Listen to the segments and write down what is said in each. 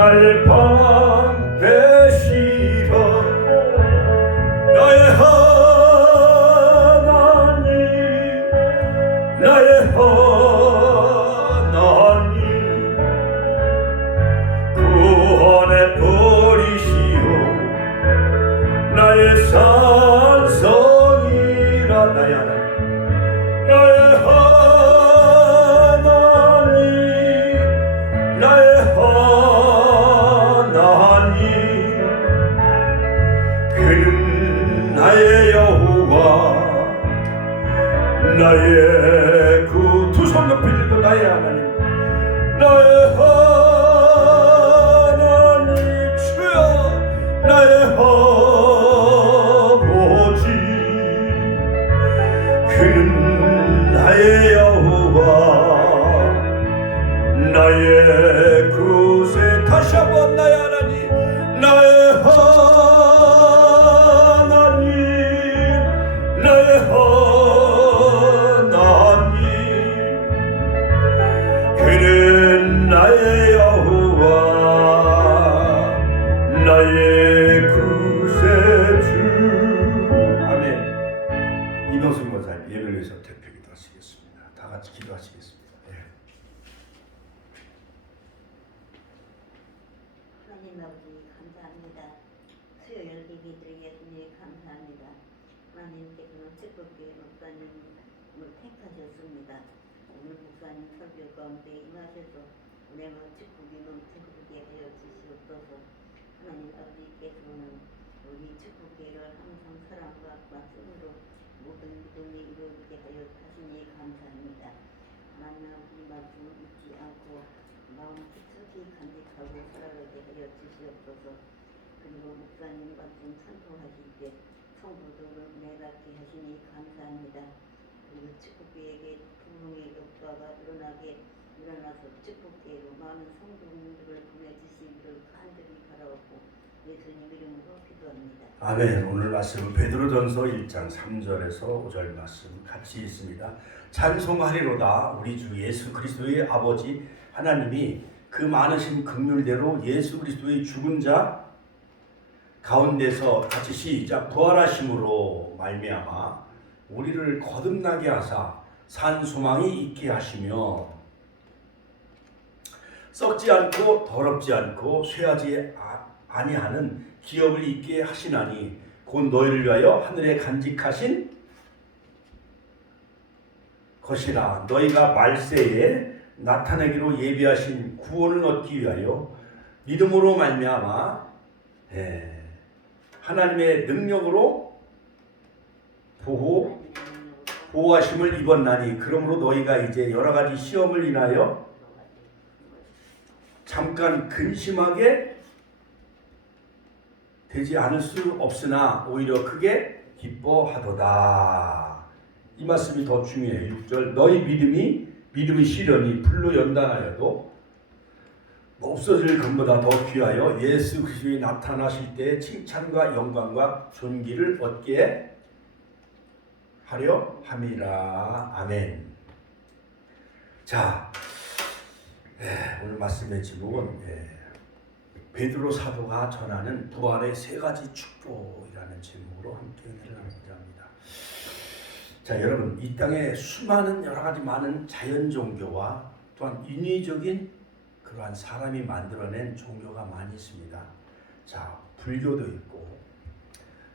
날 방패시라 나의 하나님 나의 하나님 구원해 버리시오 나의 산성이라 나의 하나님 나의 하나님 나의 하나님 그는 나의 여호와 나의 그 두 손 높이 들고 나의 하나님 나의 하나님 주여 나의 아버지 그는 나의 여호와 나의 구세 다시 한번 나의 하나님 나의 하나님 나의 하나님 그는 나의 여호와 나의 구세주 아멘. 이노승 권사님 예배를 위해서 대표 기도하시겠습니다. 다 같이 기도하시겠습니다. 하나님 아버지 감사합니다. 수요일 예배드리겠으니 감사합니다. 하나님께서는 뜻밖의 목사님을 택하셨습니다. 오늘 목사님 설교 가운데 임하셔서 은혜와 축복이 넘치게 하여 주시옵소서. 하나님 아버지께서는 우리 축복계를 항상 사랑과 말씀으로 모든 믿음이 이루어지게 하여 하시니 감사합니다. 하나님 아버지 말씀 잊지 않고 마음 깊숙이 간직하고 살아가게 하여 주시옵소서. 그리고 목사님 말씀 선포하실 때 성도들을 내닫게 하시니 감사합니다. 그리고 축복계에게 부흥의 역사가 일어나서 축복계로 많은 성도님들을 보내주시기를 간절히 바라옵고 예수님 이름으로 기도합니다. 아멘. 오늘 말씀은 베드로전서 1장 3절에서 5절 말씀 같이 있습니다. 찬송하리로다 우리 주 예수 그리스도의 아버지 하나님이 그 많으신 긍휼대로 예수 그리스도의 죽은 자 가운데서 같이 시작 부활하심으로 말미암아 우리를 거듭나게 하사 산 소망이 있게 하시며 썩지 않고 더럽지 않고 쇠하지 아니하는 기업을 있게 하시나니 곧 너희를 위하여 하늘에 간직하신 것이라 너희가 말세에 나타내기로 예비하신 구원을 얻기 위하여 믿음으로 말미암아 하나님의 능력으로 보호하심을 입었나니 그러므로 너희가 이제 여러 가지 시험을 인하여 잠깐 근심하게 되지 않을 수 없으나 오히려 크게 기뻐하도다. 이 말씀이 더 중요해요. 6절 너희 믿음이 시련이 불로 연단하여도 없어질 것보다 더 귀하여 예수 그리스도에 나타나실 때 칭찬과 영광과 존귀를 얻게 하려 함이라. 아멘. 자, 오늘 말씀의 제목은 베드로 사도가 전하는 부활의 세 가지 축복이라는 제목으로 함께 은혜를 나누고자 합니다. 자, 여러분 이 땅에 수많은 여러 가지 많은 자연 종교와 또한 인위적인 그러한 사람이 만들어낸 종교가 많이 있습니다. 자, 불교도 있고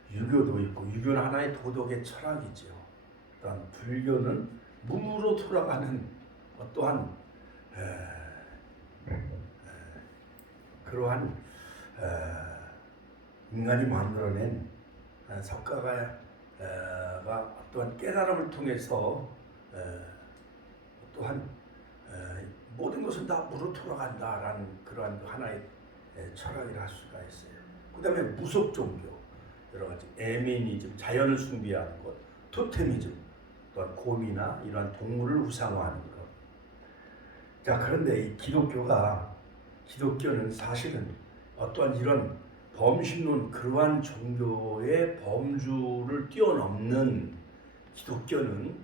유교도 있고 유교는 하나의 도덕의 철학이죠. 또한 불교는 무무로 돌아가는 어떠한 그러한 인간이 만들어낸 석가가 또한 깨달음을 통해서 또한 모든 것은 다 무로 돌아간다라는 그러한 하나의 철학이라 할 수가 있어요. 그 다음에 무속 종교, 여러 가지 에미니즘, 자연을 숭배하는 것, 토테미즘, 또한 곰이나 이러한 동물을 우상화하는 것. 자, 그런데 이 기독교는 사실은 어떠한 이런 범신론 그러한 종교의 범주를 뛰어넘는 기독교는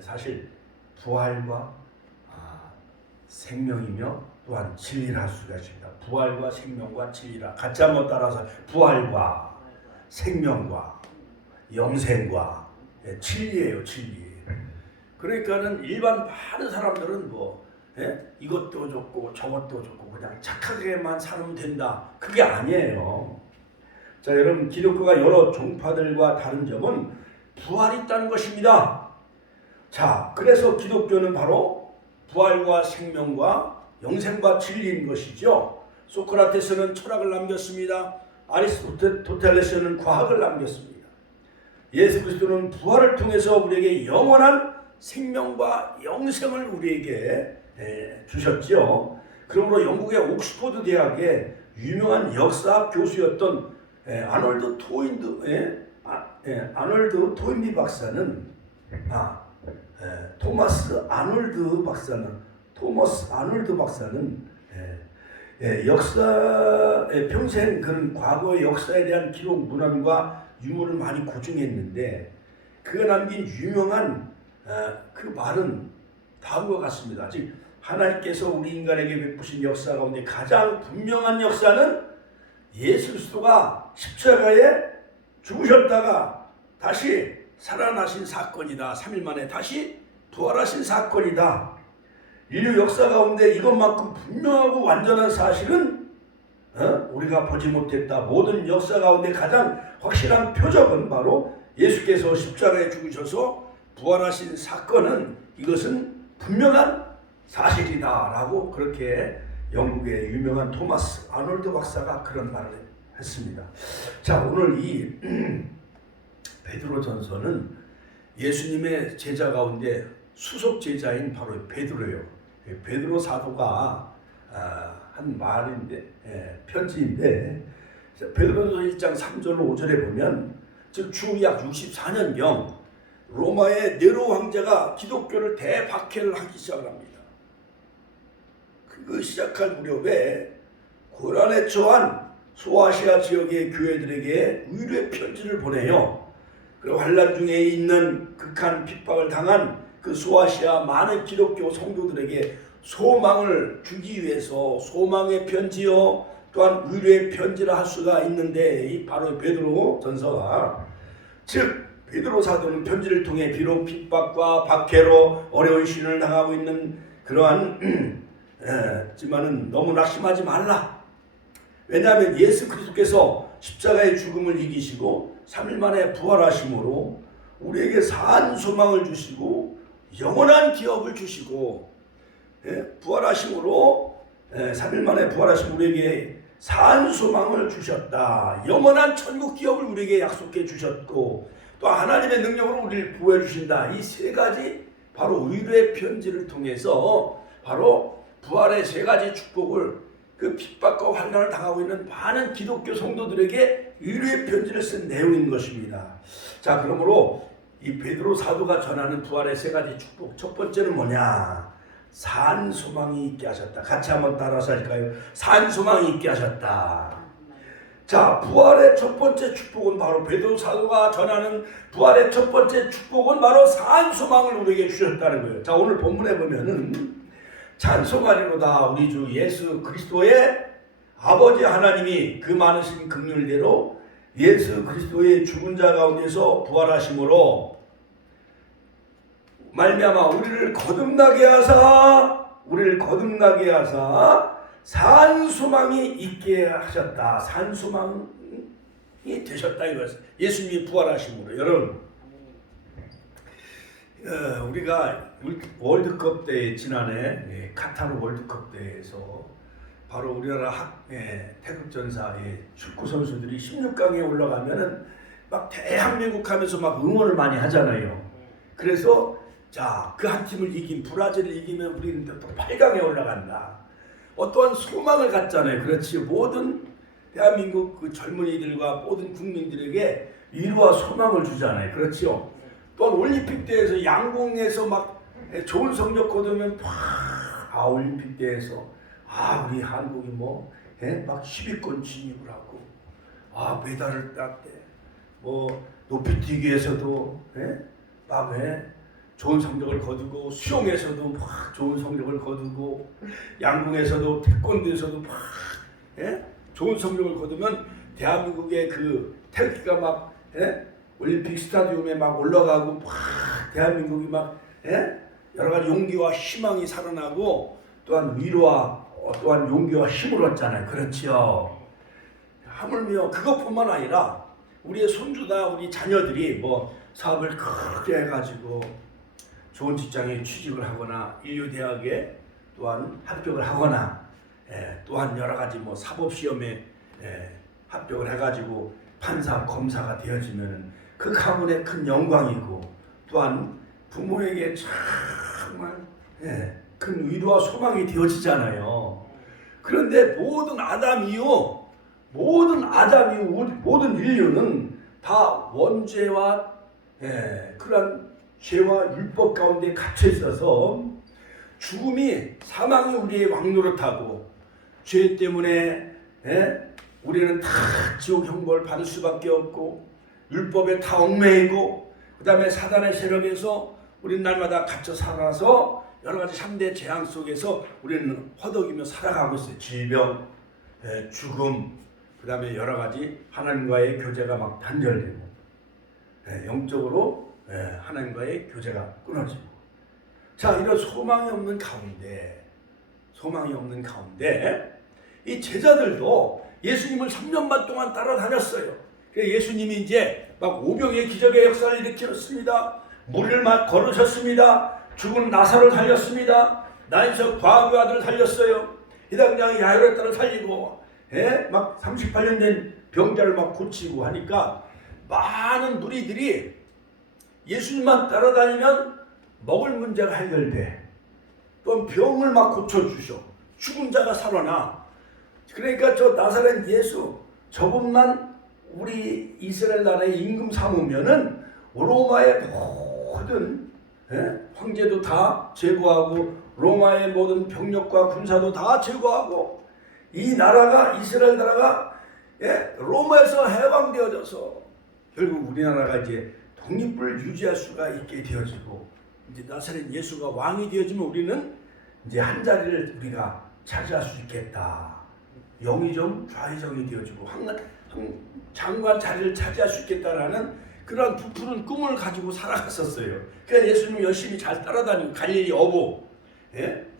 사실 부활과 생명이며 또한 진리라 할 수가 있습니다. 부활과 생명과 진리라 같이 한번 따라서 부활과 생명과 영생과 진리예요, 진리. 그러니까는 일반 많은 사람들은 뭐 이것도 좋고 저것도 좋고 그냥 착하게만 살면 된다. 그게 아니에요. 자, 여러분 기독교가 여러 종파들과 다른 점은 부활이 있다는 것입니다. 자, 그래서 기독교는 바로 부활과 생명과 영생과 진리인 것이죠. 소크라테스는 철학을 남겼습니다. 아리스토텔레스는 과학을 남겼습니다. 예수 그리스도는 부활을 통해서 우리에게 영원한 생명과 영생을 우리에게 주셨죠. 그러므로 영국의 옥스퍼드 대학의 유명한 역사학 교수였던 아놀드 토인비 박사는 토머스 아놀드 박사는 역사의 평생 그런 과거의 역사에 대한 기록 문헌과 유물을 많이 고증했는데 그가 남긴 유명한 그 말은 다음과 같습니다. 즉 하나님께서 우리 인간에게 베푸신 역사 가운데 가장 분명한 역사는 예수 그리스도가 십자가에 죽으셨다가 다시 살아나신 사건이다. 3일 만에 다시 부활하신 사건이다. 인류 역사 가운데 이것만큼 분명하고 완전한 사실은 우리가 보지 못했다. 모든 역사 가운데 가장 확실한 표적은 바로 예수께서 십자가에 죽으셔서 부활하신 사건은 이것은 분명한 사실이다 라고 그렇게 영국의 유명한 토마스 아놀드 박사가 그런 말을 했습니다. 자, 오늘 이 베드로전서는 예수님의 제자 가운데 수석 제자인 바로 베드로예요. 베드로 사도가 한 말인데 편지인데 베드로전서 1장 3절 5절에 보면 즉 주약 64년경 로마의 네로 황제가 기독교를 대박해를 하기 시작을 합니다. 그 시작할 무렵에 고난에 처한 소아시아 지역의 교회들에게 의뢰 편지를 보내요. 그리고 환란 중에 있는 극한 핍박을 당한 그 소아시아 많은 기독교 성도들에게 소망을 주기 위해서 소망의 편지요 또한 의뢰의 편지를 할 수가 있는데 이 바로 베드로 전서가 즉 베드로 사도는 편지를 통해 비록 핍박과 박해로 어려운 시련을 당하고 있는 그러한 지만은 너무 낙심하지 말라. 왜냐하면 예수 그리스도께서 십자가의 죽음을 이기시고 3일 만에 부활하심으로 우리에게 산 소망을 주시고 영원한 기업을 주시고 부활하심으로 3일 만에 부활하심 우리에게 산 소망을 주셨다. 영원한 천국 기업을 우리에게 약속해 주셨고 또 하나님의 능력으로 우리를 보호해 주신다. 이 세 가지 바로 의뢰의 편지를 통해서 바로 부활의 세 가지 축복을 그 핍박과 환난을 당하고 있는 많은 기독교 성도들에게 의뢰의 편지를 쓴 내용인 것입니다. 자, 그러므로 이 베드로 사도가 전하는 부활의 세 가지 축복 첫 번째는 뭐냐? 산 소망이 있게 하셨다. 같이 한번 따라서 할까요? 산 소망이 있게 하셨다. 자, 부활의 첫 번째 축복은 바로 베드로 사도가 전하는 부활의 첫 번째 축복은 바로 산 소망을 우리에게 주셨다는 거예요. 자, 오늘 본문에 보면은 찬송하리로다 우리 주 예수 그리스도의 아버지 하나님이 그 많으신 긍휼대로 예수 그리스도의 죽은 자 가운데서 부활하심으로 말미암아 우리를 거듭나게 하사 산 소망이 있게 하셨다. 산 소망이 되셨다 이거죠. 예수님이 부활하심으로. 여러분 우리가 월드컵 때 지난해 카타르 월드컵 때에서 바로 우리나라 태극전사의 축구 선수들이 16강에 올라가면은 막 대한민국 하면서 막 응원을 많이 하잖아요. 그래서 자, 그 한 팀을 이긴 브라질을 이기면 우리는 또 8강에 올라간다. 어떠한 소망을 갖잖아요. 그렇지. 모든 대한민국 그 젊은이들과 모든 국민들에게 위로와 소망을 주잖아요. 그렇죠. 또 올림픽 대회에서 양궁에서 막 좋은 성적 거두면 올림픽 대회에서 우리 한국이 막 10위권 진입을 하고 메달을 땄대. 높이뛰기에서도 막 좋은 성적을 거두고 수영에서도 막 좋은 성적을 거두고 양궁에서도 태권도에서도 막 좋은 성적을 거두면 대한민국의 그 태극기가 막 올림픽 스타디움에 막 올라가고 막 대한민국이 막 여러 가지 용기와 희망이 살아나고 또한 위로와 또한 용기와 힘을 얻잖아요. 그렇지요. 하물며 그것뿐만 아니라 우리의 손주나 우리 자녀들이 뭐 사업을 크게 해가지고 좋은 직장에 취직을 하거나 인류대학에 또한 합격을 하거나 또한 여러 가지 뭐 사법시험에 합격을 해가지고 판사, 검사가 되어지면은 그 가문의 큰 영광이고 또한 부모에게 정말 큰 위로와 소망이 되어지잖아요. 그런데 모든 아담 이후 모든 인류는 다 원죄와 그러한 죄와 율법 가운데 갇혀 있어서 죽음이 사망이 우리의 왕노릇하고 죄 때문에 우리는 다 지옥 형벌 받을 수밖에 없고 율법에 다 얽매이고 그 다음에 사단의 세력에서 우리는 날마다 갇혀 살아서 여러 가지 3대 재앙 속에서 우리는 허덕이며 살아가고 있어요. 질병, 죽음, 그 다음에 여러 가지 하나님과의 교제가 막 단절되고 영적으로 하나님과의 교제가 끊어지고 자 이런 소망이 없는 가운데 이 제자들도 예수님을 3년 반 동안 따라다녔어요. 예수님이 이제 막 오병의 기적의 역사를 일으켰습니다. 물을 막 걸으셨습니다. 죽은 나사로를 살렸습니다. 나인석 과부의 아들을 살렸어요. 이당장 야이로의 딸을 살리고 막 38년 된 병자를 막 고치고 하니까 많은 무리들이 예수님만 따라다니면 먹을 문제가 해결돼. 또 병을 막 고쳐주셔. 죽은 자가 살아나. 그러니까 저 나사렛 예수 저분만 우리 이스라엘 나라의 임금 삼으면은 로마의 모든 황제도 다 제거하고 로마의 모든 병력과 군사도 다 제거하고 이 나라가 이스라엘 나라가 로마에서 해방되어져서 결국 우리나라가 이제 독립을 유지할 수가 있게 되어지고 이제 나사렛 예수가 왕이 되어지면 우리는 이제 한 자리를 우리가 차지할 수 있겠다. 영의정 좌의정이 되어지고 한 장관 자리를 차지할 수 있겠다라는 그런 부푸른 꿈을 가지고 살아갔었어요. 그러니까 예수님 열심히 잘 따라다니고 갈릴리 어부,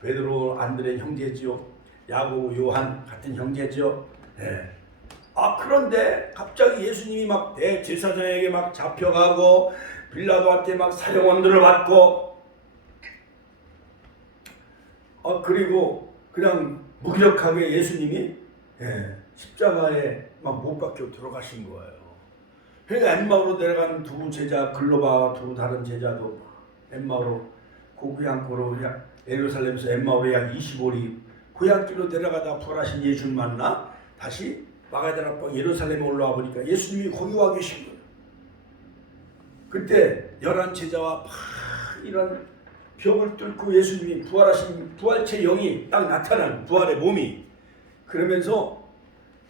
베드로 안드레 형제지요, 야고보 요한 같은 형제죠. 그런데 갑자기 예수님이 막 대제사장에게 막 잡혀가고 빌라도한테 막 사형원들을 받고 그리고 그냥 무기력하게 예수님이 십자가에 막 못 박혀 들어가신 거예요. 그러니까 엠마오로 내려간 두 제자 글로바와 두 다른 제자도 엠마오로 고향길로 예루살렘에서 엠마오로 약 25리 고향길로 내려가다 부활하신 예수를 만나 다시 마가다락방 예루살렘에 올라와 보니까 예수님이 거기 와 계신 거예요. 그때 11 제자와 막 이런 벽을 뚫고 예수님이 부활하신 부활체 영이 딱 나타난 부활의 몸이 그러면서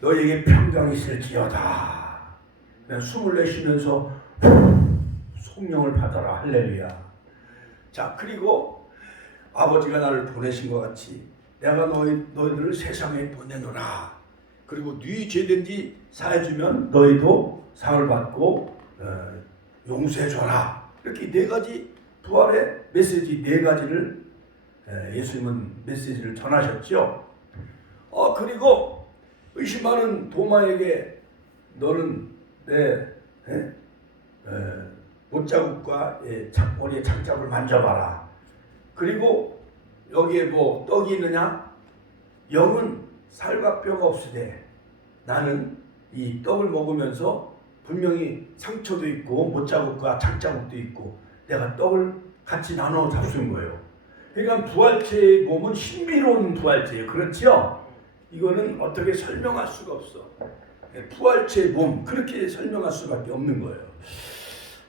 너에게 평강이 있을지어다. 그냥 숨을 내쉬면서 성령을 받아라. 할렐루야. 자 그리고 아버지가 나를 보내신 것 같이 내가 너희들을 세상에 보내노라. 그리고 네 죄든지 사해주면 너희도 사을 받고 용서해줘라. 이렇게 4가지 부활의 메시지 4가지를 예수님은 메시지를 전하셨죠. 그리고 의심하는 도마에게 너는 내 못자국과 머리에 장자국을 만져봐라. 그리고 여기에 뭐 떡이 있느냐? 영은 살과 뼈가 없으되 나는 이 떡을 먹으면서 분명히 상처도 있고 못자국과 장자국도 있고 내가 떡을 같이 나눠 잡수는 거예요. 그러니까 부활체의 몸은 신비로운 부활체예요. 그렇지요? 이거는 어떻게 설명할 수가 없어. 부활체의 몸 그렇게 설명할 수밖에 없는 거예요.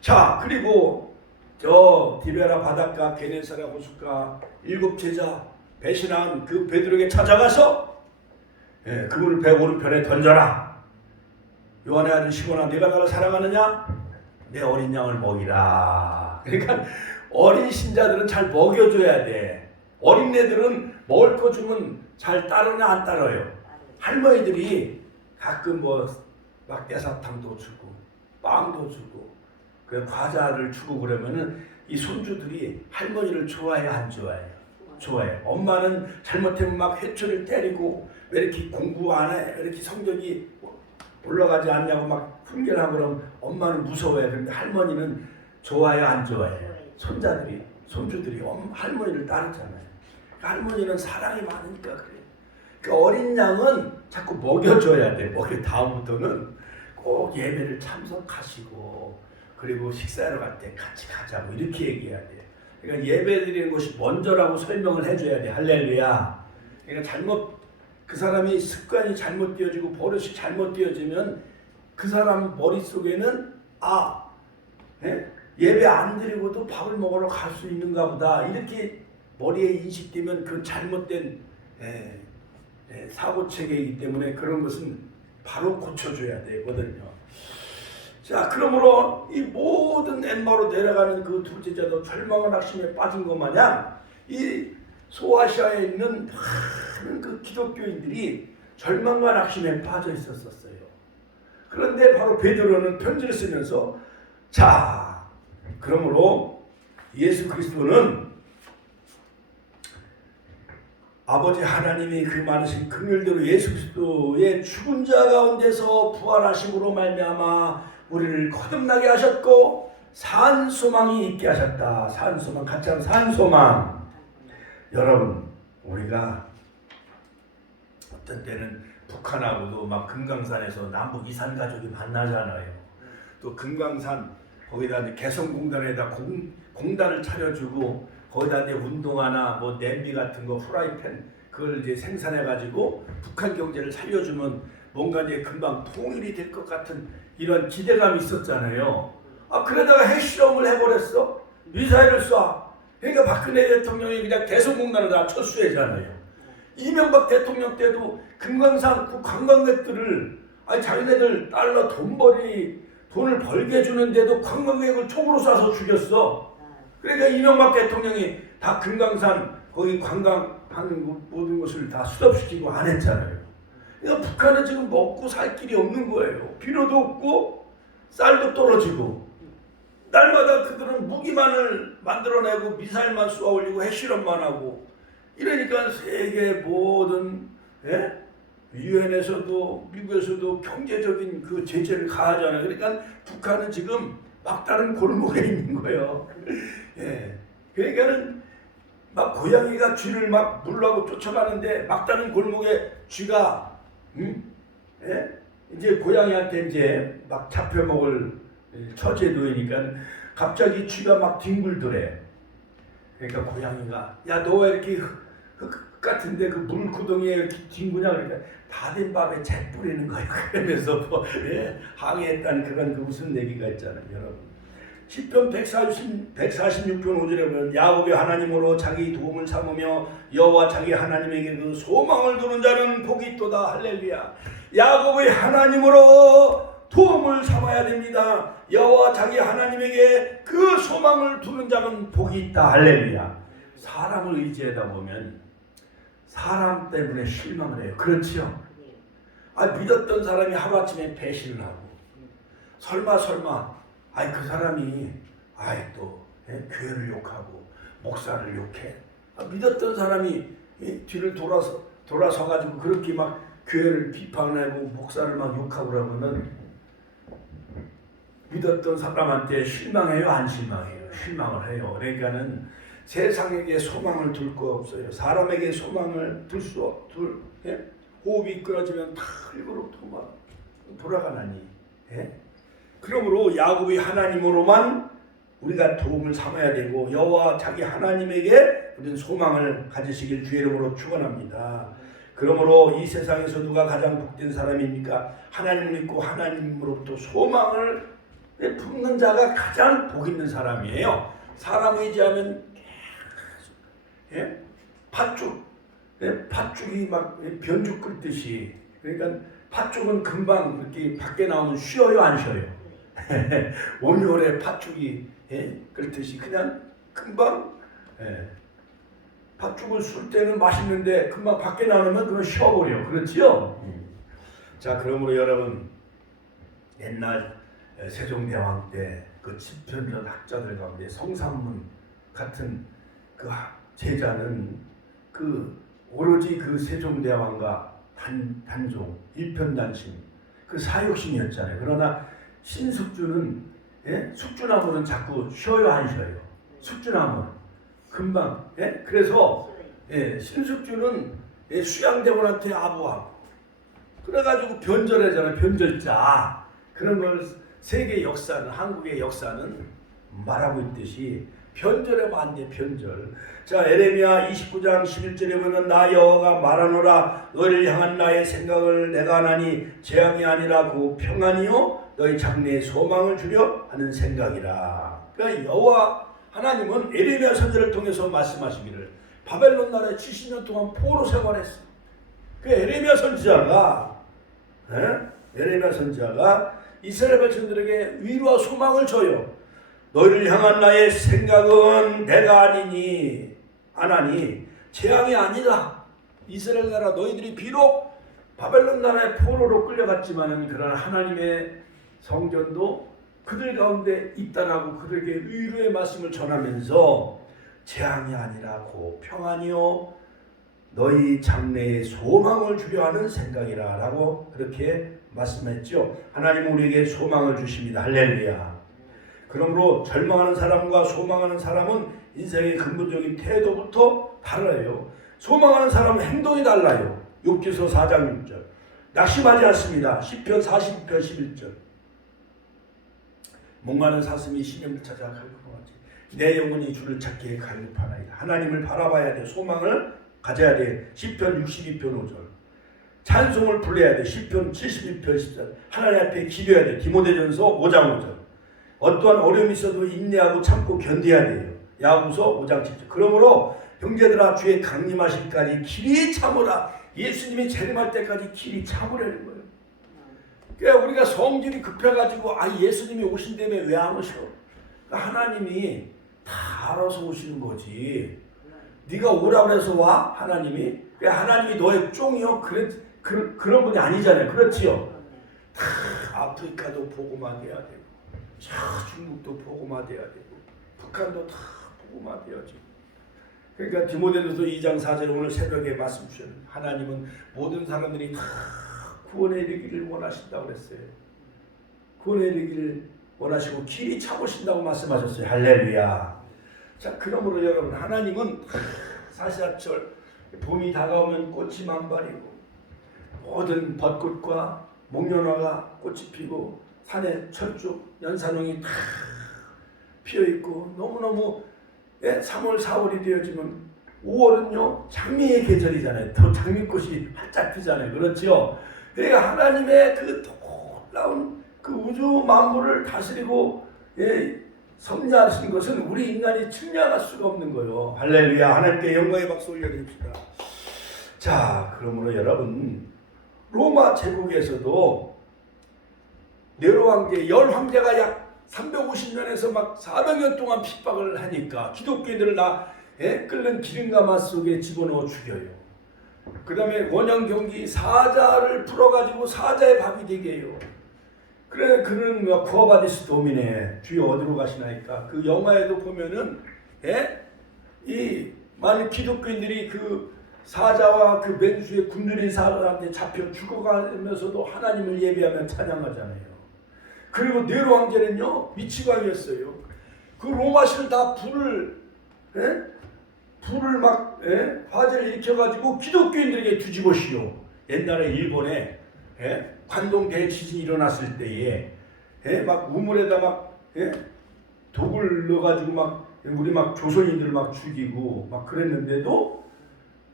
자 그리고 저 디베라 바닷가 게네사렛 호숫가 7 제자 배신한 그 베드로에게 찾아가서 그분을 배 오른편에 던져라. 요한의 아들 시몬아 네가 나를 사랑하느냐? 내 어린 양을 먹이라. 그러니까 어린 신자들은 잘 먹여줘야 돼. 어린애들은 먹을 거 주면 잘 따르냐 안 따라요. 할머니들이 가끔 뭐 막 대사탕도 주고 빵도 주고 그 과자를 주고 그러면은 이 손주들이 할머니를 좋아해 안 좋아해요? 좋아해. 엄마는 잘못하면 막 회초를 때리고 왜 이렇게 공부 안 해? 왜 이렇게 성적이 올라가지 않냐고 막 훈계하고 그러면 엄마는 무서워해. 그런데 할머니는 좋아해요 안 좋아해요? 손자들이 손주들이 할머니를 따르잖아요. 그러니까 할머니는 사랑이 많으니까 그래. 그 어린 양은 자꾸 먹여줘야 돼. 다음부터는 꼭 예배를 참석하시고 그리고 식사하러 갈 때 같이 가자고 이렇게 얘기해야 돼. 그러니까 예배 드리는 것이 먼저라고 설명을 해줘야 돼. 할렐루야. 그러니까 그 사람이 습관이 잘못되어지고 버릇이 잘못되어지면 그 사람 머릿속에는 예배 안 드리고도 밥을 먹으러 갈 수 있는가 보다 이렇게 머리에 인식되면 그 잘못된 사고체계이기 때문에 그런 것은 바로 고쳐줘야 되거든요. 자, 그러므로 이 모든 엠마로 내려가는 그 둘째 자도 절망과 낙심에 빠진 것 마냥 이 소아시아에 있는 많은 그 기독교인들이 절망과 낙심에 빠져 있었어요. 그런데 바로 베드로는 편지를 쓰면서 자, 그러므로 예수 그리스도는 아버지 하나님이 그 많으신 긍휼대로 예수 그리스도의 죽은 자 가운데서 부활하심으로 말미암아 우리를 거듭나게 하셨고 산 소망이 있게 하셨다. 산 소망 같이 하면 산 소망. 여러분 우리가 어떤 때는 북한하고도 막 금강산에서 남북 이산 가족이 만나잖아요. 또 금강산 거기다 이제 개성공단에다 공단을 차려주고 거기다 이제 운동화나 뭐 냄비 같은 거 프라이팬 그걸 이제 생산해 가지고 북한 경제를 살려주면 뭔가 이제 금방 통일이 될 것 같은 이런 기대감이 있었잖아요. 그러다가 핵실험을 해버렸어. 미사일을 쏴. 그러니까 박근혜 대통령이 그냥 개성공단을 다 철수했잖아요. 이명박 대통령 때도 금강산 그 관광객들을 자기네들 달러 돈을 벌게 해주는데도 관광객을 총으로 쏴서 죽였어. 그러니까 이명박 대통령이 다 금강산 거기 관광하는 모든 것을 다 수습시키고 안 했잖아요. 그러니까 북한은 지금 먹고 살 길이 없는 거예요. 비료도 없고 쌀도 떨어지고 날마다 그들은 무기만을 만들어내고 미사일만 쏘아 올리고 핵실험만 하고 이러니까 세계 모든 유엔에서도 미국에서도 경제적인 그 제재를 가하잖아요. 그러니까 북한은 지금 막다른 골목에 있는 거예요. 그러니까는 막 고양이가 쥐를 막 물라고 쫓아가는데 막다른 골목에 쥐가 이제 고양이한테 이제 막 잡혀먹을 처지에 놓이니까 갑자기 쥐가 막 뒹굴더래. 그러니까 고양이가 야 너 왜 이렇게 흙 같은데 그 물구덩이에 이렇게 뒹구냐 그러니까 다 된 밥에 재 뿌리는 거예요. 그러면서 항의했다는 그런 그 무슨 얘기가 있잖아요, 여러분. 시편 146편 5절에 보면 야곱의 하나님으로 자기 도움을 삼으며 여호와 자기 하나님에게 그 소망을 두는 자는 복이 있도다. 할렐루야. 야곱의 하나님으로 도움을 삼아야 됩니다. 여호와 자기 하나님에게 그 소망을 두는 자는 복이 있다. 할렐루야. 사람을 의지하다 보면 사람 때문에 실망을 해요. 그렇지요? 믿었던 사람이 하루아침에 배신을 하고 설마 그 사람이 또 교회를 욕하고 목사를 욕해. 믿었던 사람이 뒤를 돌아서 가지고 그렇게 막 교회를 비판하고 목사를 막 욕하고 그러면은 믿었던 사람한테 실망해요, 안 실망해요? 실망을 해요. 그러니까는 세상에게 소망을 둘 거 없어요. 사람에게 소망을 호흡이 끊어지면 다 일부러 돌아가나니. 그러므로 야곱이 하나님으로만 우리가 도움을 삼아야 되고 여호와 자기 하나님에게 우리는 소망을 가지시길 주의 이름으로 축원합니다. 그러므로 이 세상에서 누가 가장 복된 사람입니까? 하나님을 믿고 하나님으로부터 소망을 품는 자가 가장 복 있는 사람이에요. 사람 의지하면 팥죽이 막 변죽 끓듯이. 그러니까 팥죽은 금방 이렇게 밖에 나오면 쉬어요, 안 쉬어요? 온열에 팥죽이 끓듯이 그냥 금방 팥죽을 술 때는 맛있는데 금방 밖에 나오면 그건 쉬어버려. 그렇지요? 자, 그러므로 여러분 옛날 세종대왕 때 그 집현전 학자들 가운데 성삼문 같은 그 제자는 그 오로지 그 세종대왕과 단종 일편단심 그 사육신이었잖아요. 그러나 신숙주는 숙주나무는 자꾸 쉬어요 안 쉬어요? 숙주나무는 금방 그래서 신숙주는 수양대원한테 아부하고 그래가지고 변절하잖아요. 변절자 그런 걸 세계 역사는 한국의 역사는 말하고 있듯이 변절하면 안 돼. 변절. 자, 에레미야 29장 11절에 보면 나 여호와가 말하노라 너희를 향한 나의 생각을 내가 하나니 재앙이 아니라 그 평안이요 너희 장래에 소망을 주려 하는 생각이라. 그러니까 여호와 하나님은 에레미야 선지자를 통해서 말씀하시기를 바벨론 나라에 70년 동안 포로 생활했어. 그 에레미야 선지자가 이스라엘 백성들에게 위로와 소망을 줘요. 너희를 향한 나의 생각은 내가 아니니 아나니 재앙이 아니라. 이스라엘 나라 너희들이 비록 바벨론 나라의 포로로 끌려갔지만은 그러나 하나님의 성전도 그들 가운데 있다라고 그들에게 위로의 말씀을 전하면서 재앙이 아니라 고 평안이요 너희 장래에 소망을 주려 하는 생각이라 라고 그렇게 말씀했죠. 하나님은 우리에게 소망을 주십니다. 할렐루야. 그러므로 절망하는 사람과 소망하는 사람은 인생의 근본적인 태도부터 달라요. 소망하는 사람은 행동이 달라요. 욥기서 4장 6절 낙심하지 않습니다. 시편 42편 11절 목마른 사슴이 시냇을 찾아 갈급하지 내 영혼이 주를 찾기에 갈급하나이다. 하나님을 바라봐야 돼. 소망을 가져야 돼. 시편 62편 5절 찬송을 불러야 돼. 시편 71편 10절 하나님 앞에 기도해야 돼. 디모데전서 5장 5절 어떠한 어려움이 있어도 인내하고 참고 견뎌야 돼요. 야고보서 5장 7절 그러므로 형제들아 주의 강림하실까지 길이 참으라. 예수님이 재림할 때까지 길이 참으라는 거예요. 그러니까 우리가 성질이 급해가지고 예수님이 오신다며 왜 안 오셔? 그러니까 하나님이 다 알아서 오시는 거지. 네가 오라 그래서 와? 하나님이? 그러니까 하나님이 너의 쫑이요? 그런 분이 아니잖아요. 그렇지요? 다 아프리카도 보고만 해야 되고 중국도 보고만 해야 되고 북한도 다 보고만 해야지. 그러니까 디모데전서 2장 4절 오늘 새벽에 말씀 주셨는데 하나님은 모든 사람들이 다 구원에 이르기를 원하신다고 그랬어요. 구원에 이르기를 원하시고 길이 참으신다고 말씀하셨어요. 할렐루야. 자, 그러므로 여러분 하나님은 사시사철 봄이 다가오면 꽃이 만발이고 모든 벚꽃과 목련화가 꽃이 피고 산에 철쭉 연산홍이 다 피어있고 너무너무 3월 4월이 되어지면 5월은요 장미의 계절이잖아요. 더 장미꽃이 활짝 피잖아요. 그렇죠? 그러니까 하나님의 그 놀라운 그 우주 만물을 다스리고 섭리하신 것은 우리 인간이 측량할 수가 없는 거예요. 할렐루야. 하나님께 영광의 박수 올려드립시다. 자, 그러므로 여러분 로마 제국에서도 네로 황제, 열 황제가 약 350년에서 막 400년 동안 핍박을 하니까 기독교인들을 끓는 기름가마 속에 집어넣어 죽여요. 그 다음에 원형경기 사자를 풀어가지고 사자의 밥이 되게 해요. 그래, 그는 쿠어바디스 도미네 주여 어디로 가시나이까. 그 영화에도 보면은 이 많은 기독교인들이 그 사자와 그 맹수의 굶주린 사람한테 잡혀 죽어가면서도 하나님을 예배하며 찬양하잖아요. 그리고 네로 황제는요 미치광이었어요. 그 로마신을 다 불을 막 화재를 일으켜가지고 기독교인들에게 뒤집어씌워. 옛날에 일본에 관동 대지진이 일어났을 때에 막 우물에다 막 독을 넣어가지고 막 우리 막 조선인들 막 죽이고 막 그랬는데도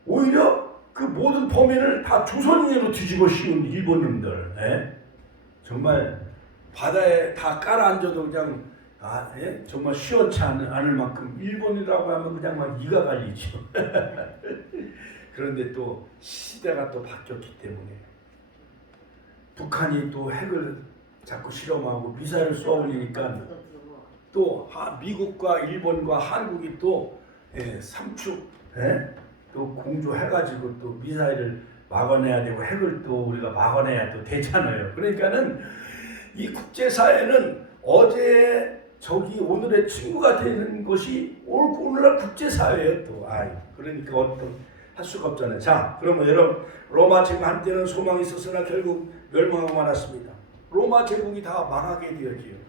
오히려 그 모든 범인을 다 조선인으로 뒤집어 씌운 일본인들 정말 바다에 다 깔아앉아도 그냥 정말 시원치 않을 만큼 일본이라고 하면 그냥 막 이가 갈리죠. 그런데 또 시대가 또 바뀌었기 때문에 북한이 또 핵을 자꾸 실험하고 미사일을 쏘아 올리니까 또 미국과 일본과 한국이 또 삼축 또 공조해가지고 또 미사일을 막아내야 되고 핵을 또 우리가 막아내야 또 되잖아요. 그러니까는 이 국제사회는 어제 저기 오늘의 친구가 되는 것이 오늘날 국제사회예요. 또 그러니까 할 수가 없잖아요. 자, 그러면 여러분 로마 제국 한때는 소망이 있었으나 결국 멸망하고 말았습니다. 로마 제국이 다 망하게 되어지요.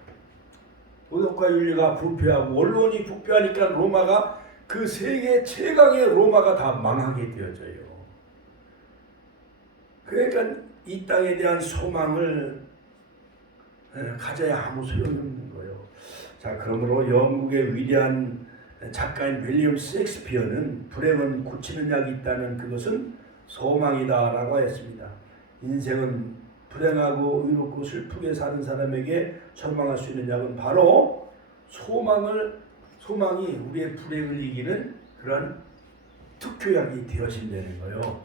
도덕과 윤리가 부패하고 언론이 부패하니까 로마가 그 세계 최강의 로마가 다 망하게 되어져요. 그러니까 이 땅에 대한 소망을 가져야 아무 소용이 없는 거예요. 자, 그러므로 영국의 위대한 작가인 윌리엄 셰익스피어는 불행은 고치는 약이 있다는 그것은 소망이다라고 했습니다. 인생은 불행하고 의롭고 슬프게 사는 사람에게 절망할 수 있는 약은 바로 소망이 우리의 불행을 이기는 그런 특효약이 되어진다는 거예요.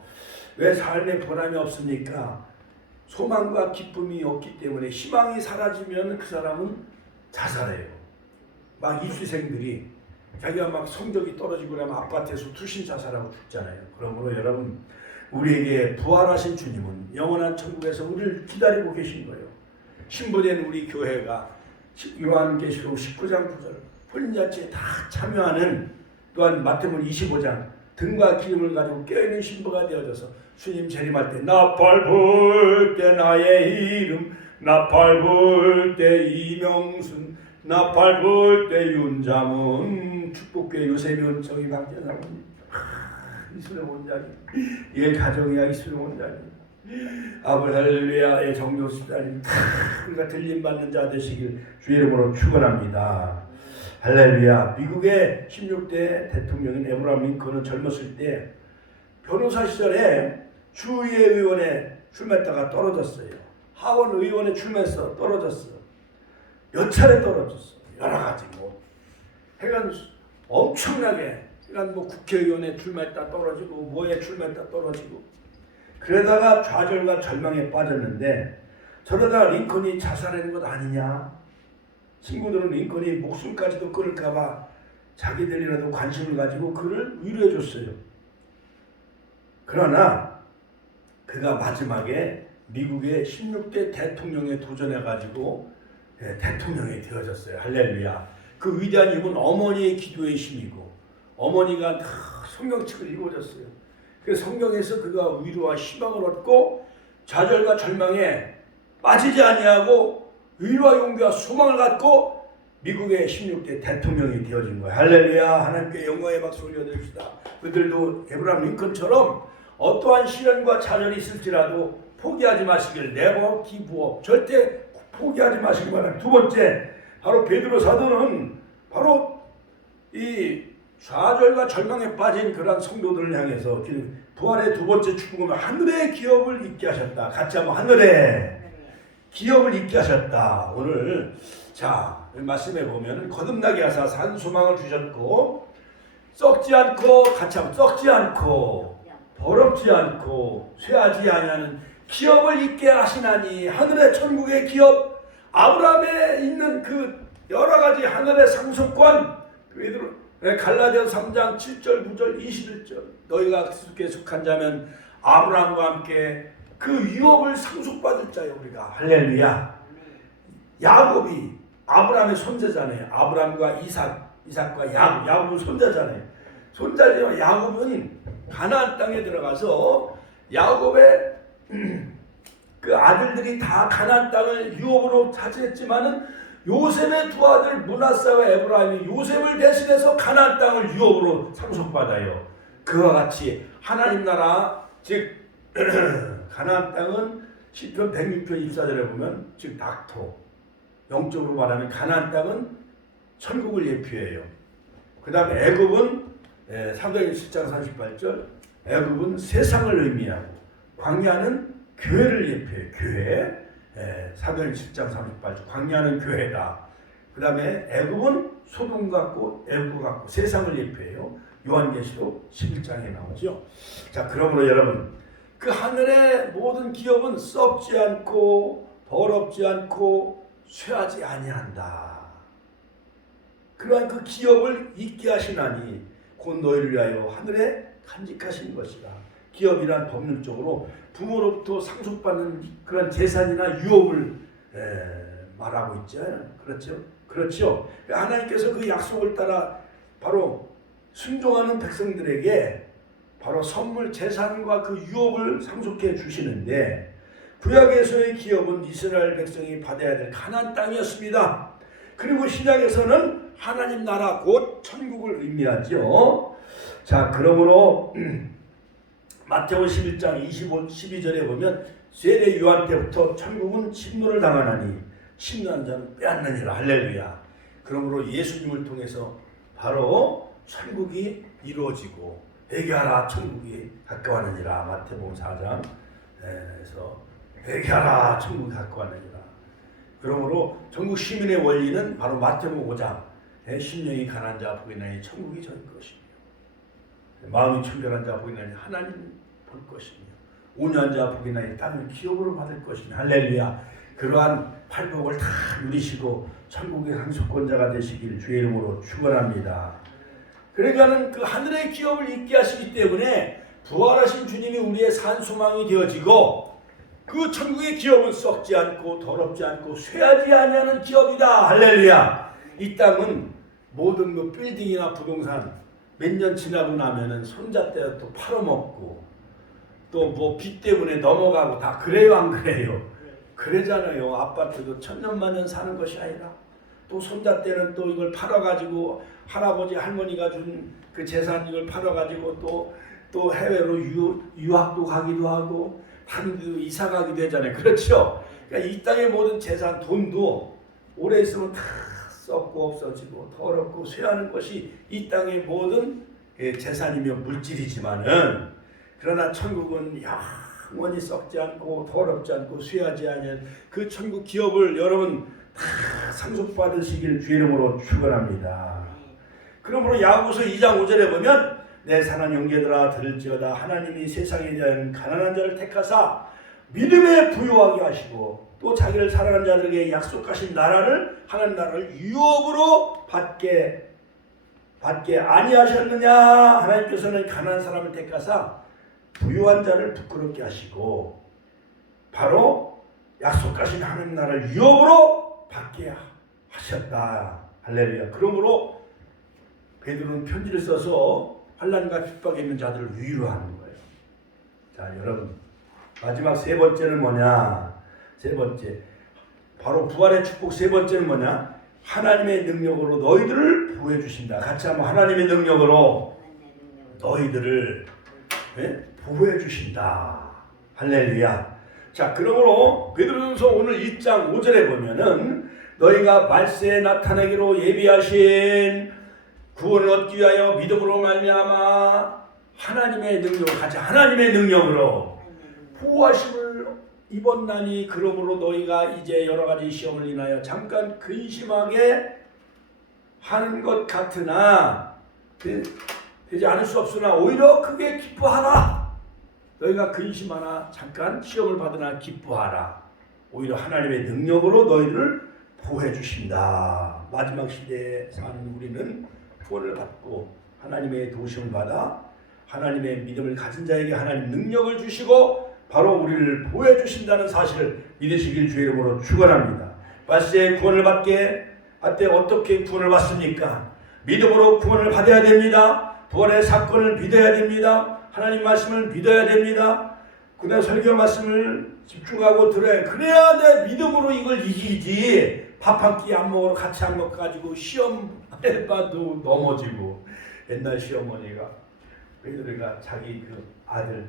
왜 삶에 보람이 없습니까? 소망과 기쁨이 없기 때문에. 희망이 사라지면 그 사람은 자살해요. 막 입시생들이 자기가 막 성적이 떨어지고 그러면 아파트에서 투신 자살하고 죽잖아요. 그러므로 여러분, 우리에게 부활하신 주님은 영원한 천국에서 우리를 기다리고 계신 거예요. 신부된 우리 교회가 요한계시록 19장 9절 혼인잔치에 다 참여하는, 또한 마태복음 25장 등과 기름을 가지고 껴있는 신부가 되어져서 주님 재림할 때 나팔 불 때 나의 이름, 나팔 불 때 이명순, 나팔 불 때 윤자문, 축복교회 요셉이온 저기 박재상님, 이수령 원장님, 예 가정이야 이수령 원장님, 아브렐루야의 정교 집사님, 우리가 들림 받는 자 되시길 주 이름으로 축원합니다. 할렐루야. 미국의 16대 대통령인 에브라함 링컨은 젊었을 때 변호사 시절에 주의 의원에 출마했다가 떨어졌어요. 하원 의원에 출마해서 떨어졌어요. 몇 차례 떨어졌어요. 여러 가지 하여간 엄청나게, 그러니까 국회의원에 출마했다 떨어지고 뭐에 출마했다 떨어지고, 그러다가 좌절과 절망에 빠졌는데, 저러다가 링컨이 자살하는 것 아니냐, 친구들은 링컨이 목숨까지도 끊을까봐 자기들이라도 관심을 가지고 그를 위로해 줬어요. 그러나 그가 마지막에 미국의 16대 대통령에 도전해가지고 대통령이 되어졌어요. 할렐루야. 그 위대한 힘은 어머니의 기도의 힘이고, 어머니가 다 성경책을 읽어줬어요. 그래서 성경에서 그가 위로와 희망을 얻고 좌절과 절망에 빠지지 아니하고 위로와 용기와 소망을 갖고 미국의 16대 대통령이 되어진 거예요. 할렐루야. 하나님께 영광의 박수 올려드립시다. 그들도 에브라함 링컨처럼 어떠한 시련과 좌절이 있을지라도 포기하지 마시길, never give up, 절대 포기하지 마시기 바랍니다. 두 번째, 바로 베드로 사도는 바로 이 좌절과 절망에 빠진 그러한 성도들을 향해서 부활의 두 번째 축복은 하늘의 기업을 잊게 하셨다. 같이 한번 하늘의 기업을 잊게 하셨다. 오늘 자 말씀해 보면 거듭나게 하사 산 소망을 주셨고, 썩지 않고, 같이 한번 썩지 않고 더럽지 않고 쇠하지 아니하는 기업을 잊게 하시나니, 하늘의 천국의 기업, 아브라함에 있는 그 여러 가지 하늘의 상속권, 갈라디아서 3장 7절 9절 21절, 너희가 그리스도께 속한 자면 아브라함과 함께 그 유업을 상속받을 자요 우리가. 할렐루야. 야곱이 아브라함의 손자잖아요. 아브라함과 이삭과 야곱은 손자잖아요. 손자지만 야곱은 가나안 땅에 들어가서 야곱의 그 아들들이 다 가나안 땅을 유업으로 차지했지만은 요셉의 두 아들 므낫세와 에브라임이 요셉을 대신해서 가나안 땅을 유업으로 상속받아요. 그와 같이 하나님 나라, 즉 가나안 땅은 시편 106편 24절에 보면 즉 닥터, 영적으로 말하면 가나안 땅은 천국을 예표해요. 그 다음에 애굽은 사도행전 7장 38절, 애굽은 세상을 의미하고, 광야는 교회를 예표해요. 교회. 사도행전 7장 38절, 광야는 교회다. 그 다음에 애굽은 소돔 같고 애굽 같고 세상을 예표해요. 요한계시록 11장에 나오죠. 자, 그러므로 여러분, 그 하늘의 모든 기업은 썩지 않고 더럽지 않고 쇠하지 아니한다. 그러한 그 기업을 잊게 하시나니 곧 너희를 위하여 하늘에 간직하신 것이라. 기업이란 법률적으로 부모로부터 상속받는 그런 재산이나 유업을 말하고 있죠. 그렇죠? 그렇죠. 하나님께서 그 약속을 따라 바로 순종하는 백성들에게 바로 선물, 재산과 그 유업을 상속해 주시는데, 구약에서의 기업은 이스라엘 백성이 받아야 될 가나안 땅이었습니다. 그리고 신약에서는 하나님 나라 곧 천국을 의미하죠. 자, 그러므로 마태복음 11장 12절에 보면 세례 요한 때부터 천국은 침노를 당하나니 침노한 자는 빼앗느니라. 할렐루야. 그러므로 예수님을 통해서 바로 천국이 이루어지고 회개하라 천국이 가까웠느니라. 마태복음 4장에서 회개하라 천국이 가까웠느니라. 그러므로 전국 시민의 원리는 바로 마태복음 5장 심령이 가난한 자 복이 나니 천국이 저희 것이며 마음이 청결한 자 복이 나니 하나님 볼 것이며 온유한 자 복이 나니 땅을 기업으로 받을 것이며 할렐루야. 그러한 팔복을 다 누리시고 천국의 상속권자가 되시길 주의 이름으로 축원합니다. 그러니까는 그 하늘의 기업을 잊게 하시기 때문에 부활하신 주님이 우리의 산소망이 되어지고 그 천국의 기업은 썩지 않고 더럽지 않고 쇠하지 아니하는 기업이다. 할렐루야. 이 땅은 모든 그 빌딩이나 부동산 몇 년 지나고 나면은 손자떼가 또 팔아먹고 또 뭐 빚 때문에 넘어가고 다 그래요, 안 그래요? 그러잖아요. 아파트도 천년만년 사는 것이 아니라 또 손자떼는 또 이걸 팔아가지고 할아버지 할머니가 준 그 재산 이걸 팔아가지고 또 해외로 유학도 가기도 하고 다른 데도 이사 가기도 하잖아요. 그렇죠? 그러니까 이 땅의 모든 재산, 돈도 오래 있으면 다 썩고 없어지고 더럽고 쇠하는 것이 이 땅의 모든 재산이며 물질이지만은, 그러나 천국은 영원히 썩지 않고 더럽지 않고 쇠하지 않은 그 천국 기업을 여러분 다 상속받으시길 주의 이름으로 축원합니다. 그러므로 야고보서 2장 5절에 보면 내 사랑 형제들아 들을지어다 하나님이 세상에 대한 가난한 자를 택하사 믿음에 부유하게 하시고 또 자기를 사랑하는 자들에게 약속하신 나라를 하나님 나라를 유업으로 받게 아니하셨느냐. 하나님께서는 가난한 사람을 택하사 부유한 자를 부끄럽게 하시고 바로 약속하신 하나님 나라를 유업으로 받게 하셨다. 할렐루야. 그러므로 베드로는 편지를 써서 환난과 핍박에 있는 자들을 위로하는 거예요. 자, 여러분 마지막 세 번째는 뭐냐? 세 번째 바로 부활의 축복. 세 번째는 뭐냐? 하나님의 능력으로 너희들을 보호해 주신다. 같이 한번 하나님의 능력으로 너희들을 보호해 주신다. 할렐루야. 자, 그러므로 베드로전서 오늘 1장 5절에 보면은 너희가 말세에 나타나기로 예비하신 구원을 얻기 위하여 믿음으로 말미암아 하나님의 능력으로, 같이 하나님의 능력으로 보호하심을 입었나니 그러므로 너희가 이제 여러 가지 시험을 인하여 잠깐 근심하게 하는 것 같으나 되지 않을 수 없으나 오히려 크게 기뻐하라. 너희가 근심하나 잠깐 시험을 받으나 기뻐하라. 오히려 하나님의 능력으로 너희를 보호해 주신다. 마지막 시대에 사는 우리는 구원을 받고 하나님의 도우심을 받아 하나님의 믿음을 가진 자에게 하나님 능력을 주시고 바로 우리를 보호해 주신다는 사실을 믿으시길 주의 이름으로 축원합니다. 말세에 구원을 받게 할 때 어떻게 구원을 받습니까? 믿음으로 구원을 받아야 됩니다. 부활의 사건을 믿어야 됩니다. 하나님 말씀을 믿어야 됩니다. 그다음 설교 말씀을 집중하고 들어야, 그래야 내 믿음으로 이걸 이기지. 밥 한 끼 안 먹으러 같이 안 먹어가지고 시험 해봐도 넘어지고. 옛날 시어머니가 베드로가 자기 그 아들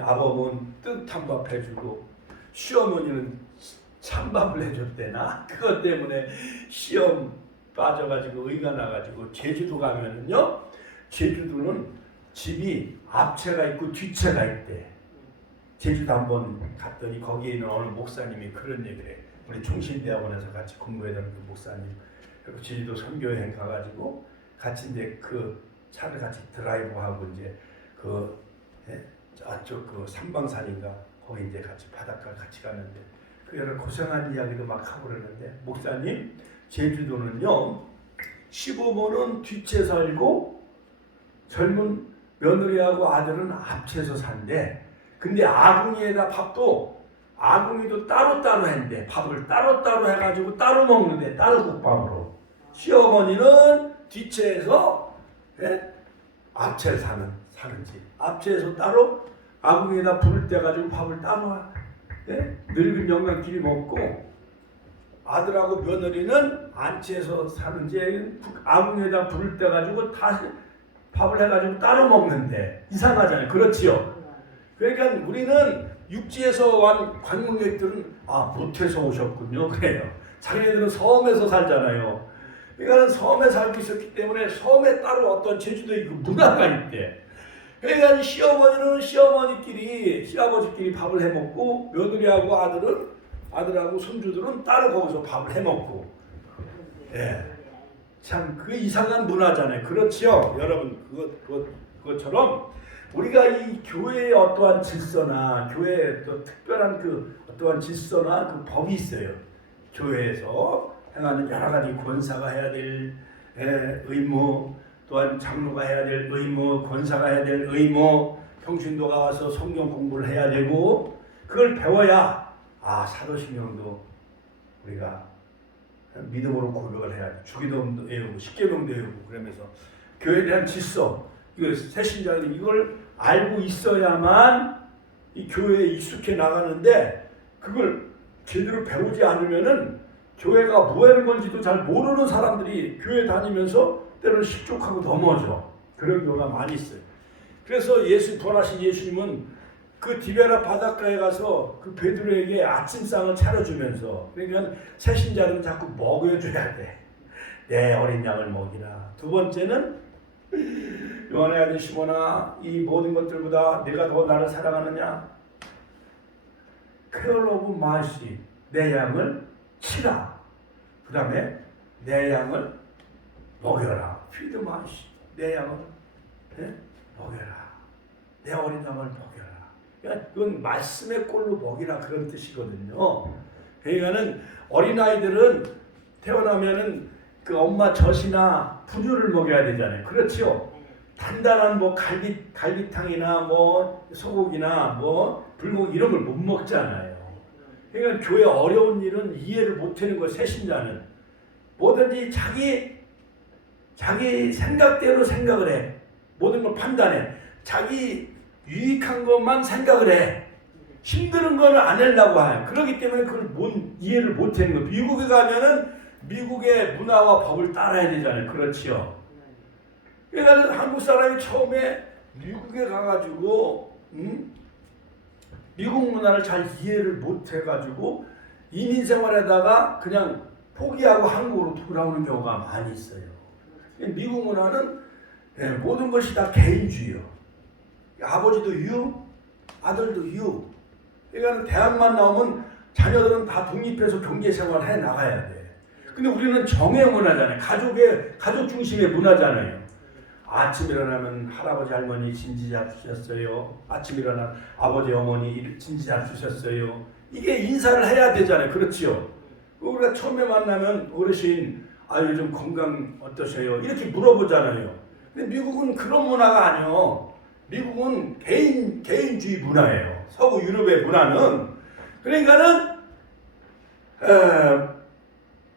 아버지는 뜨뜻한 밥 해주고 시어머니는 찬밥을 해줬대나. 그것 때문에 시험 빠져가지고 의가 나가지고 제주도 가면은요, 제주도는 집이 앞채가 있고 뒤채가 있대. 제주도 한번 갔더니 거기에 있는 어느 목사님이 그런 얘기를 해. 우리 총신대학원에서 같이 공부했던 그 목사님. 그리고 제주도 선교여행 가가지고 같이 이제 그 차를 같이 드라이브하고 이제 그 저쪽 그 삼방산인가 거기 이제 같이 바닷가 같이 갔는데 그 여러 고생한 이야기도 막 하고 그러는데, 목사님 제주도는요 시부모는 뒷채 살고 젊은 며느리하고 아들은 앞채서 산대. 근데 아궁이에다 밥도 아궁이도 따로따로 했는데 밥을 따로따로 해가지고 따로 먹는데 따로 국밥으로. 시어머니는 뒷채에서 앞채 사는지 앞채에서 따로 아궁이에다 불을 떼가지고 밥을 따로 늙은 영감끼리 먹고 아들하고 며느리는 안채에서 사는지 아궁이에다 불을 떼가지고 다시 밥을 해가지고 따로 먹는데 이상하잖아요. 그렇지요? 그러니까 우리는 육지에서 온 관광객들은 모태에서 오셨군요. 그래요. 자기네들은 섬에서 살잖아요. 그러니까 섬에 살고 있었기 때문에 섬에 따로 어떤 제주도의 그 문화가 있대. 그러니까 시어머니는 시아버지끼리 밥을 해먹고 며느리하고 아들하고 손주들은 따로 거기서 밥을 해먹고. 참 그 이상한 문화잖아요. 그렇지요, 여러분. 그것처럼 우리가 이 교회의 어떠한 질서나 교회의 또 특별한 그 어떠한 질서나 그 법이 있어요. 교회에서 행하는 여러 가지 권사가 해야 될 의무, 또한 장로가 해야 될 의무, 권사가 해야 될 의무, 평신도가 와서 성경 공부를 해야 되고 그걸 배워야 사도신경도 우리가 믿음으로 고백을 해야 돼. 주기도문도 외우고 십계명도 외우고 그러면서 교회에 대한 질서, 이거 새신자들이 이걸 알고 있어야만 이 교회에 익숙해 나가는데 그걸 제대로 배우지 않으면은 교회가 뭐 하는 건지도 잘 모르는 사람들이 교회 다니면서 때로는 실족하고 넘어져. 그런 경우가 많이 있어요. 그래서 부활하신 예수님은 그 디베라 바닷가에 가서 그 베드로에게 아침상을 차려주면서, 그러니까 새신자들은 자꾸 먹여줘야 돼. 내 어린 양을 먹이라. 두 번째는 요한의 아들 시몬아, 이 모든 것들보다 내가 더 나를 사랑하느냐? Care of my sheep. 내 양을 치라. 그 다음에 내 양을 먹여라. Feed my sheep. 내 양을 먹여라. 내 어린 양을 먹여라. 그러니까 그건 말씀의 꼴로 먹이라 그런 뜻이거든요. 그러니까는 어린아이들은 태어나면은 그 엄마 젖이나 분유를 먹여야 되잖아요. 그렇지요? 단단한 뭐 갈비탕이나 뭐 소고기나 뭐 불고기 이런 걸 못 먹잖아요. 그러니까 교회 어려운 일은 이해를 못하는 거예요. 새신자는 뭐든지 자기 생각대로 생각을 해. 모든 걸 판단해. 자기 유익한 것만 생각을 해. 힘든 거는 안 하려고 해. 그렇기 때문에 그걸 이해를 못하는 거예요. 미국에 가면은 미국의 문화와 법을 따라야 되잖아요. 그렇지요? 그러니까 한국 사람이 처음에 미국에 가가지고 미국 문화를 잘 이해를 못해가지고 이민 생활에다가 그냥 포기하고 한국으로 돌아오는 경우가 많이 있어요. 미국 문화는 모든 것이 다 개인주의요. 아버지도 유, 아들도 유. 그러니까 대학만 나오면 자녀들은 다 독립해서 경제생활을 해 나가야 돼. 근데 우리는 정의 문화잖아요. 가족 중심의 문화잖아요. 아침 일어나면 할아버지 할머니 진지 잡수셨어요. 아침 일어나면 아버지 어머니 진지 잡수셨어요. 이게 인사를 해야 되잖아요. 그렇지요? 우리가 처음에 만나면 어르신 요즘 건강 어떠세요? 이렇게 물어보잖아요. 근데 미국은 그런 문화가 아니에요. 미국은 개인주의 문화예요. 서구 유럽의 문화는. 그러니까는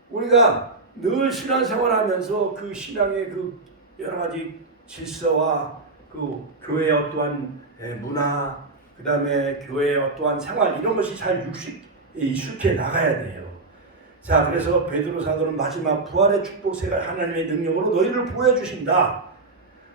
우리가 늘 신앙생활하면서 그 신앙의 그 여러 가지 질서와 그 교회의 어떠한 문화, 그 다음에 교회의 어떠한 생활 이런 것이 잘 익숙해 나가야 돼요. 자, 그래서 베드로 사도는 마지막 부활의 축복세가 하나님의 능력으로 너희를 보호해 주신다.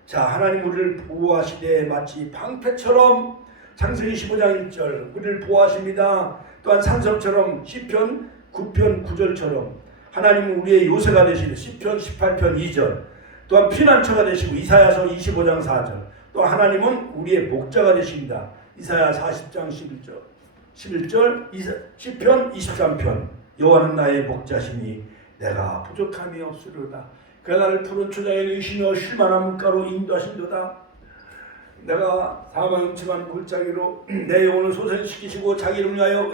자, 하나님 우리를 보호하시되 마치 방패처럼 창세기 15장 1절 우리를 보호하십니다. 또한 산성처럼 시편 9편 9절처럼 하나님은 우리의 요새가 되시되 시편 18편 2절 또한 피난처가 되시고 이사야서 25장 4절 또 하나님은 우리의 목자가 되십니다. 이사야 40장 11절 시편 23편 여호와는 나의 목자시니 내가 부족함이 없으리로다. 그가 나를 푸른 초장에 이시며 쉴만한 물가로 인도하신도다. 내가 사망 음침한 골짜기로 내 영혼을 소생시키시고 자기 이름을 위하여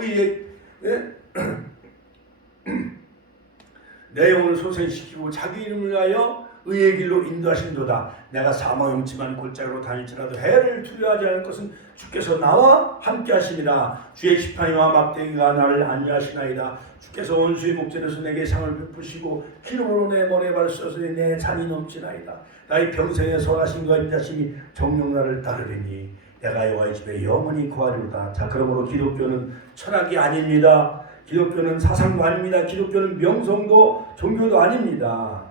내 영혼을 소생시키고 자기 이름을 위하여 의의 길로 인도하신도다. 내가 사망용치만 골짜기로 다닐지라도 해를 두려워하지 않을 것은 주께서 나와 함께 하심이라. 주의 지팡이와 막대기가 나를 안위하시나이다. 주께서 원수의 목전에서 내게 상을 베푸시고 기름으로 내 머리에 발을 쏘시니 내 잔이 넘치나이다. 나의 평생의 선하심과 인자심이 정녕 나를 따르리니 내가 여호와의 집에 영원히 거하리로다. 자, 그러므로 기독교는 철학이 아닙니다. 기독교는 사상도 아닙니다. 기독교는 명성도 종교도 아닙니다.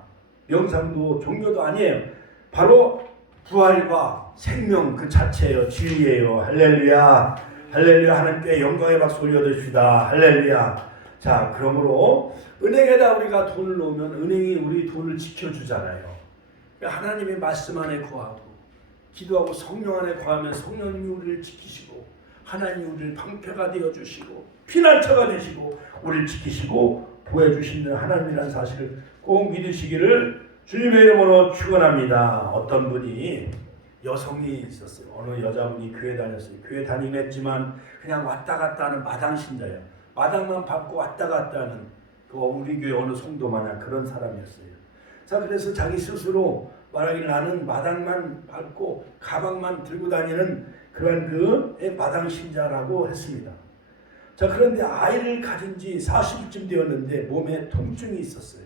명상도 종교도 아니에요. 바로 부활과 생명 그 자체예요. 진리예요. 할렐루야. 할렐루야. 하나님께 영광의 박수 올려드립시다. 할렐루야. 자, 그러므로 은행에다 우리가 돈을 놓으면 은행이 우리 돈을 지켜주잖아요. 하나님의 말씀 안에 거하고 기도하고 성령 안에 거하면 성령님이 우리를 지키시고 하나님이 우리를 방패가 되어주시고 피난처가 되시고 우리를 지키시고 보호해주시는 하나님이라는 사실을 꼭 믿으시기를 주님의 이름으로 축원합니다. 어떤 분이 여성이 있었어요. 어느 여자분이 교회 다녔어요. 교회 다니긴 했지만 그냥 왔다 갔다 하는 마당 신자예요. 마당만 밟고 왔다 갔다 하는 그 우리 교회 어느 성도마냥 그런 사람이었어요. 자, 그래서 자기 스스로 말하기를 나는 마당만 밟고 가방만 들고 다니는 그런 그 마당 신자라고 했습니다. 자, 그런데 아이를 가진 지 40일쯤 되었는데 몸에 통증이 있었어요.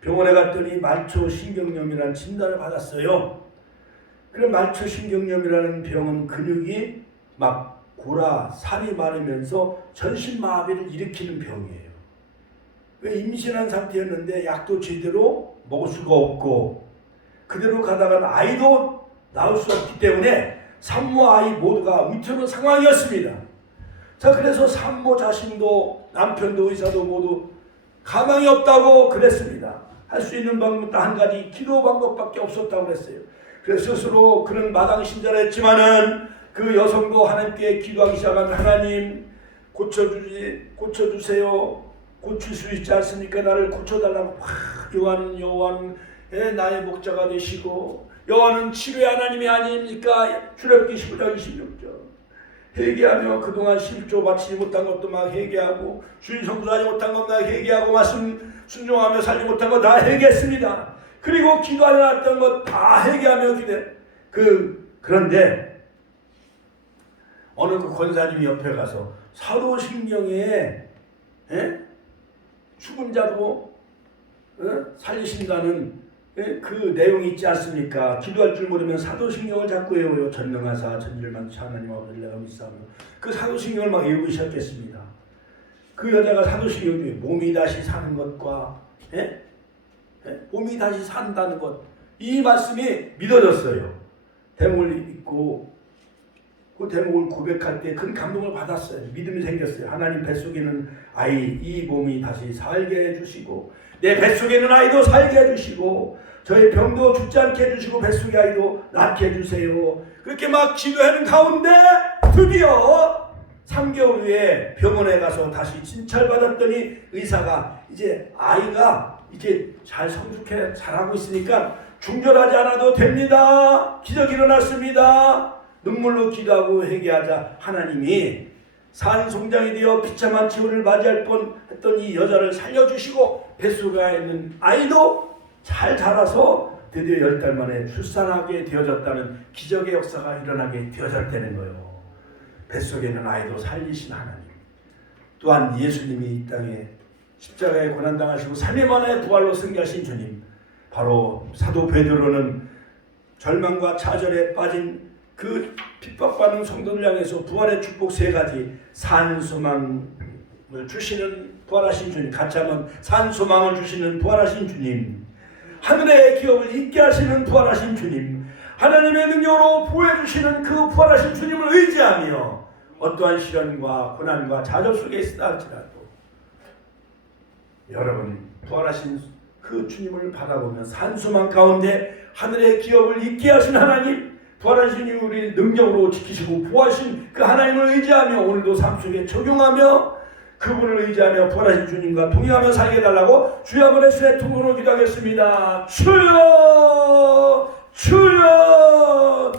병원에 갔더니 말초신경염이라는 진단을 받았어요. 그럼 말초신경염이라는 병은 근육이 막 골아 살이 마르면서 전신마비를 일으키는 병이에요. 왜 임신한 상태였는데 약도 제대로 먹을 수가 없고 그대로 가다간 아이도 낳을 수 없기 때문에 산모 아이 모두가 위태로운 상황이었습니다. 자, 그래서 산모 자신도 남편도 의사도 모두 가망이 없다고 그랬습니다. 할 수 있는 방법 단 한 가지 기도 방법밖에 없었다고 그랬어요. 그래서 스스로 그런 마당 신자를 했지만은 그 여성도 하나님께 기도하기 시작한 하나님 고쳐주세요. 고칠 수 있지 않습니까? 나를 고쳐달라고 여호와는 나의 목자가 되시고 여호와는 치료의 하나님이 아닙니까? 출애굽기 19장 26절 회개하며 그동안 실조 바치지 못한 것도 막 회개하고 주인 성수하지 못한 것 막 회개하고 말씀 순종하며 살지 못한 것 다 회개했습니다. 그리고 기도하지 않았던 것 다 회개하며 그런데 어느 그 권사님이 옆에 가서 사도신경에 죽은 자도 살리신다는 그 내용이 있지 않습니까? 기도할 줄 모르면 사도신경을 자꾸 외워요. 전능하사 전지를만치 하나님 아버지를 내가 믿사오며 그 사도신경을 막 외우기 시작했습니다. 그 여자가 사도신경 중에 몸이 다시 사는 것과 몸이 다시 산다는 것, 이 말씀이 믿어졌어요. 대목을 읽고 그 대목을 고백할 때 큰 감동을 받았어요. 믿음이 생겼어요. 하나님 뱃속에는 아이 이 몸이 다시 살게 해주시고 내 뱃속에는 아이도 살게 해주시고 저의 병도 죽지 않게 해주시고 뱃속의 아이도 낫게 해주세요. 그렇게 막 기도하는 가운데 드디어 3개월 후에 병원에 가서 다시 진찰받았더니 의사가 이제 아이가 이제 잘 성숙해 자라고 있으니까 중절하지 않아도 됩니다. 기적이 일어났습니다. 눈물로 기도하고 회개하자 하나님이 산송장이 되어 비참한 치유를 맞이할 뻔했던 이 여자를 살려주시고 뱃속에 있는 아이도 잘 자라서 드디어 10달 만에 출산하게 되어졌다는 기적의 역사가 일어나게 되어졌다는 거예요. 뱃속에 있는 아이도 살리신 하나님, 또한 예수님이 이 땅에 십자가에 고난당하시고 3일 만에 부활로 승리하신 주님, 바로 사도 베드로는 절망과 좌절에 빠진 그 핍박받는 성도들 향해서 부활의 축복 3가지, 산소망을 주시는 부활하신 주님, 같이 하면 산소망을 주시는 부활하신 주님, 하늘의 기업을 있게 하시는 부활하신 주님, 하나님의 능력으로 보여주시는 그 부활하신 주님을 의지하며 어떠한 시련과 고난과 좌절 속에 있다 할지라도 여러분 부활하신 그 주님을 바라보면 산소망 가운데 하늘의 기업을 있게 하신 하나님, 부활하신 주님이 우리를 능력으로 지키시고 부활하신 그 하나님을 의지하며 오늘도 삶 속에 적용하며 그분을 의지하며 부활하신 주님과 동행하며 살게 해달라고 주여 한번 예수의 통으로 기도하겠습니다. 주여 주여